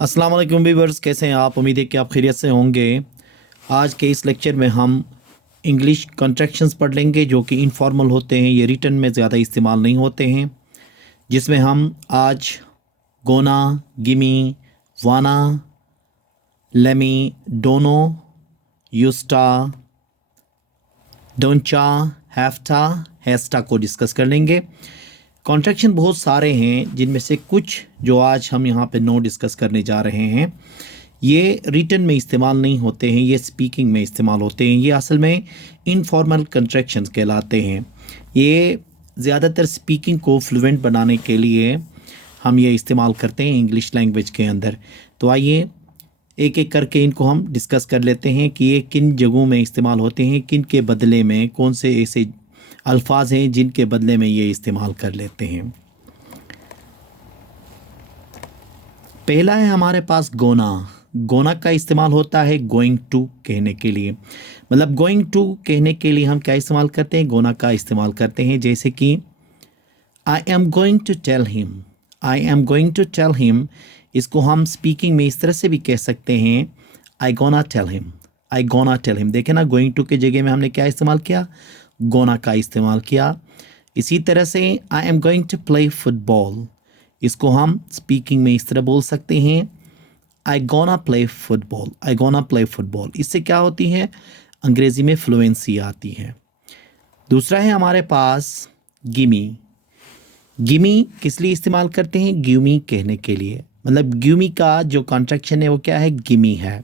अस्सलाम वालेकुम व्यूअर्स, कैसे हैं आप? उम्मीद है कि आप खैरियत से होंगे। आज के इस लेक्चर में हम इंग्लिश कॉन्ट्रैक्शंस पढ़ लेंगे जो कि इनफॉर्मल होते हैं, ये रिटन में ज़्यादा इस्तेमाल नहीं होते हैं। जिसमें हम आज गोना, गिमी, वाना, लेमी, डोनो, यूस्टा, डोंचा, हैफ्टा, हैस्टा को डिस्कस कर लेंगे। कॉन्ट्रैक्शन बहुत सारे हैं जिनमें से कुछ जो आज हम यहाँ पे नो डिस्कस करने जा रहे हैं ये रिटन में इस्तेमाल नहीं होते हैं, ये स्पीकिंग में इस्तेमाल होते हैं। ये असल में इनफॉर्मल कॉन्ट्रैक्शंस कहलाते हैं। ये ज़्यादातर स्पीकिंग को फ्लुएंट बनाने के लिए हम ये इस्तेमाल करते हैं इंग्लिश लैंग्वेज के अंदर। तो आइए एक एक करके इनको हम डिस्कस कर लेते हैं कि ये किन जगहों में इस्तेमाल होते हैं, किन के बदले में, कौन से ऐसे अल्फाज हैं जिनके बदले में ये इस्तेमाल कर लेते हैं। पहला है हमारे पास गोना। गोना का इस्तेमाल होता है गोइंग टू कहने के लिए। मतलब गोइंग टू कहने के लिए हम क्या इस्तेमाल करते हैं? गोना का इस्तेमाल करते हैं। जैसे कि I am going to tell him, I am going to tell him, इसको हम स्पीकिंग में इस तरह से भी कह सकते हैं I gonna tell him, I gonna tell him. देखें ना, गोइंग टू के जगह में हमने क्या इस्तेमाल किया? गोना का इस्तेमाल किया। इसी तरह से I am going to play football, इसको हम स्पीकिंग में इस तरह बोल सकते हैं I gonna play football, I gonna play football. इससे क्या होती है? अंग्रेज़ी में फ्लुएंसी आती है। दूसरा है हमारे पास गिमी। गिमी किस लिए इस्तेमाल करते हैं? गिमी कहने के लिए। मतलब गिमी का जो कॉन्ट्रैक्शन है वो क्या है? गिमी है।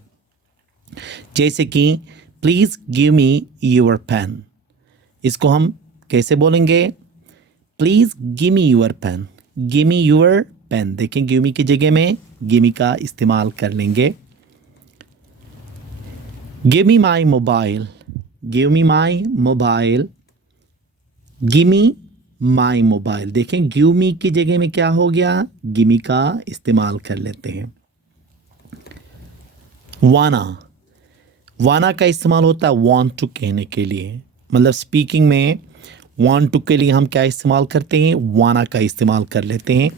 जैसे कि please give me your pen, इसको हम कैसे बोलेंगे? Please give me your pen, give me your pen. देखें, गिव मी की जगह में गिव मी का इस्तेमाल कर लेंगे। Give me my mobile, give me my mobile, give me my mobile. देखें, गिव मी की जगह में क्या हो गया? गिव मी का इस्तेमाल कर लेते हैं। वाना, वाना का इस्तेमाल होता है वांट टू कहने के लिए। मतलब स्पीकिंग में वांट टू के लिए हम क्या इस्तेमाल करते हैं? वाना का इस्तेमाल कर लेते हैं।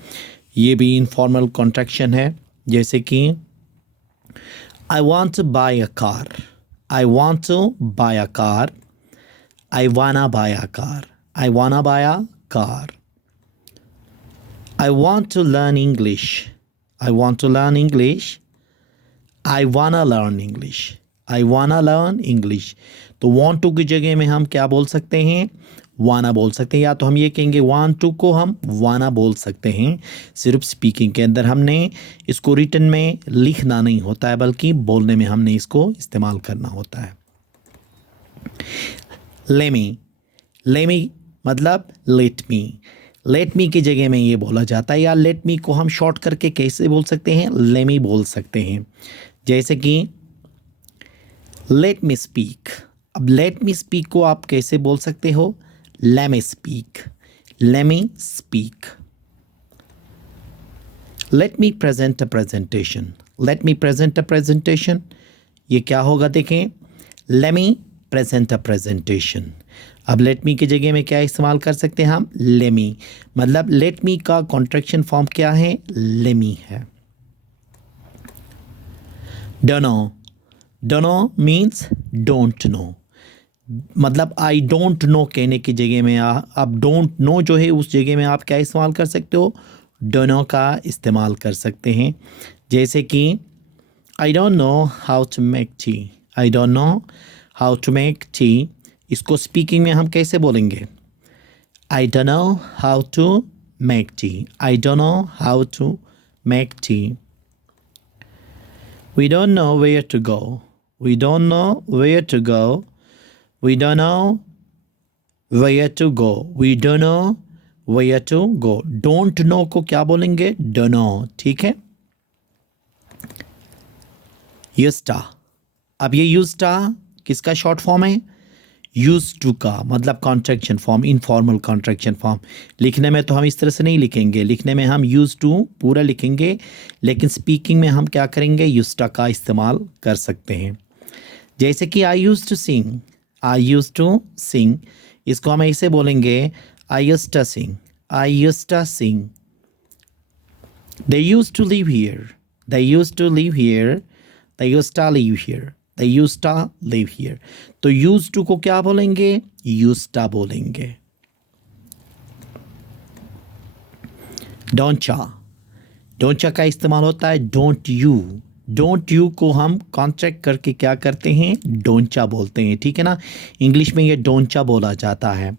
ये भी इनफॉर्मल कॉन्ट्रैक्शन है। जैसे कि I want to buy a car, I want to buy a car, I wanna buy a car, I wanna buy a car. I want to learn English, I want to learn English, I wanna learn English, I wanna learn English. तो want to की जगह में हम क्या बोल सकते हैं? वाना बोल सकते हैं। या तो हम ये कहेंगे वांट टू को हम वाना बोल सकते हैं। सिर्फ स्पीकिंग के अंदर हमने इसको रिटन में लिखना नहीं होता है, बल्कि बोलने में हमने इसको इस्तेमाल करना होता है। लेमी, लेमी मतलब लेट मी। लेट मी की जगह में ये बोला जाता है। या लेट मी को हम शॉर्ट करके कैसे बोल सकते हैं? लेमी बोल सकते हैं। जैसे कि लेट मी स्पीक। अब लेट मी स्पीक को आप कैसे बोल सकते हो? let me speak, let me speak। let me present a presentation, let me present a presentation। ये क्या होगा? देखें, let me present a presentation। अब let me की जगह में क्या इस्तेमाल कर सकते हैं हम? let me। मतलब let me का कॉन्ट्रैक्शन फॉर्म क्या है? let me है। don't know, don't know means don't know। मतलब आई डोंट नो कहने की जगह में आप डोंट नो जो है उस जगह में आप क्या इस्तेमाल कर सकते हो? डोंट नो का इस्तेमाल कर सकते हैं। जैसे कि I don't know how to make tea, I don't know how to make tea, इसको स्पीकिंग में हम कैसे बोलेंगे? I don't know how to make tea, I don't know how to make tea. We don't know where to go, we don't know where to go, we don't know where to go, we don't know where to go। don't know को क्या बोलेंगे? don't know। ठीक है। used to, अब ये used to किसका short form है? used to का मतलब contraction form, informal contraction form. लिखने में तो हम इस तरह से नहीं लिखेंगे, लिखने में हम used to पूरा लिखेंगे, लेकिन स्पीकिंग में हम क्या करेंगे? used to का इस्तेमाल कर सकते हैं। जैसे कि I used to sing, I used to sing, इसको हम ऐसे बोलेंगे I used to sing, I used to sing। They used to live here, They used to live here. They used to live here. They used to live here. तो used to को क्या बोलेंगे? used to बोलेंगे. डोंचा. डोंचा का इस्तेमाल होता है don't you. Don't you को हम कॉन्ट्रैक्ट करके क्या करते हैं? डोंचा बोलते हैं. ठीक है ना. इंग्लिश में ये डोंचा बोला जाता है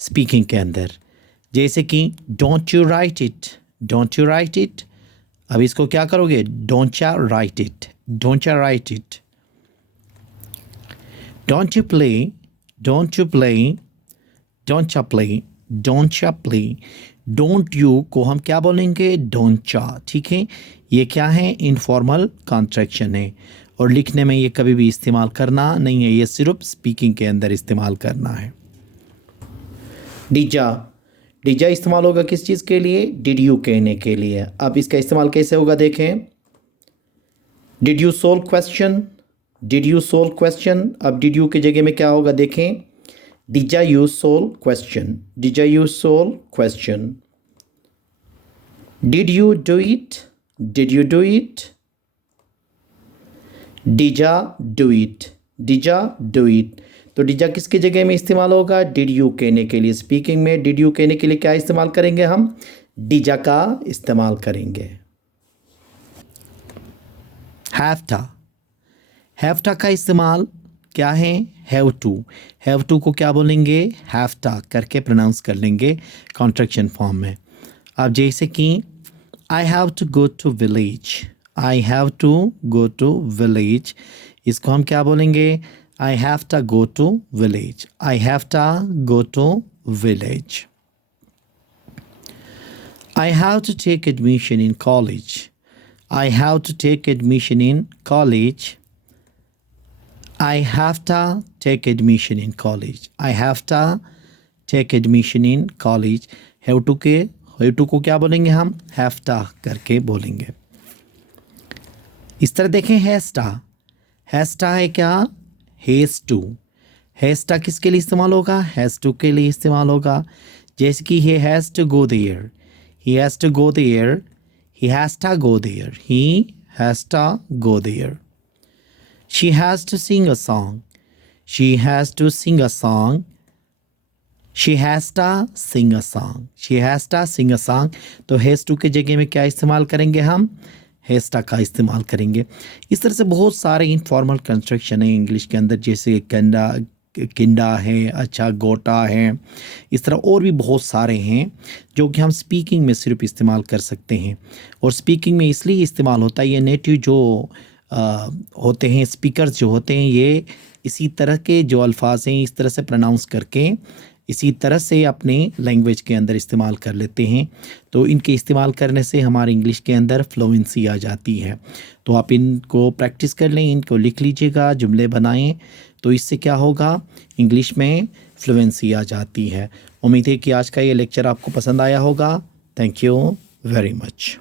स्पीकिंग के अंदर. जैसे कि don't you write it. Don't you write it. अब इसको क्या करोगे? Don'tcha write it. Don'tcha write it. Don't you play. Don't you play. Don'tcha play. Don'tcha play. Don't you को हम क्या बोलेंगे? डोंचा. ठीक है. ये क्या है? इनफॉर्मल कॉन्ट्रैक्शन है और लिखने में ये कभी भी इस्तेमाल करना नहीं है. ये सिर्फ स्पीकिंग के अंदर इस्तेमाल करना है. डिजा. डिजा इस्तेमाल होगा किस चीज़ के लिए? डिड यू कहने के लिए. अब इसका इस्तेमाल कैसे होगा देखें. Did you solve question. Did you solve question. अब डिड यू की जगह में क्या होगा देखें. Didja you solve question. Didja you solve question. Did you do it. Did you do it. Didja do it. Didja do it. तो didja किसकी जगह में इस्तेमाल होगा? डिड यू कहने के लिए. स्पीकिंग में डिड यू कहने के लिए क्या इस्तेमाल करेंगे हम? डिजा का इस्तेमाल करेंगे. Have to. हैव टू का इस्तेमाल क्या है? Have to. हैव टू को क्या बोलेंगे? हैव टू करके प्रोनाउंस कर लेंगे कॉन्ट्रैक्शन फॉर्म में. अब जैसे कि I have to go to village. I have to go to village. इसको हम क्या बोलेंगे? I have to go to village. I have to go to village. I have to take admission in college. I have to take admission in college. I have to take admission in college. I have to take admission in college. Have to को क्या बोलेंगे हम? Have to करके बोलेंगे. इस तरह देखें has to. Has to है क्या? has to. Has to किसके लिए इस्तेमाल होगा? has to के लिए इस्तेमाल होगा. जैसे कि he has to go there. He has to go there. He has to go there. He has to go there. She has to sing a song. She has to sing a song. She has to sing a song. She has to sing a song. तो has to के जगह में क्या इस्तेमाल करेंगे हम? has to का इस्तेमाल करेंगे. इस तरह से बहुत सारे इनफॉर्मल कंस्ट्रक्शन है इंग्लिश के अंदर. जैसे किंडा है, अच्छा गोटा है. इस तरह और भी बहुत सारे हैं जो कि हम स्पीकिंग में सिर्फ इस्तेमाल कर सकते हैं. और स्पीकिंग में इसलिए इस्तेमाल होता है, ये नेटिव जो होते हैं, स्पीकर्स जो होते हैं, ये इसी तरह के जो अल्फाज हैं इस तरह से प्रोनाउंस करके इसी तरह से अपने लैंग्वेज के अंदर इस्तेमाल कर लेते हैं. तो इनके इस्तेमाल करने से हमारे इंग्लिश के अंदर फ्लुएंसी आ जाती है. तो आप इनको प्रैक्टिस कर लें, इनको लिख लीजिएगा, जुमले बनाएं. तो इससे क्या होगा? इंग्लिश में फ्लुएंसी आ जाती है. उम्मीद है कि आज का ये लेक्चर आपको पसंद आया होगा. Thank you very much.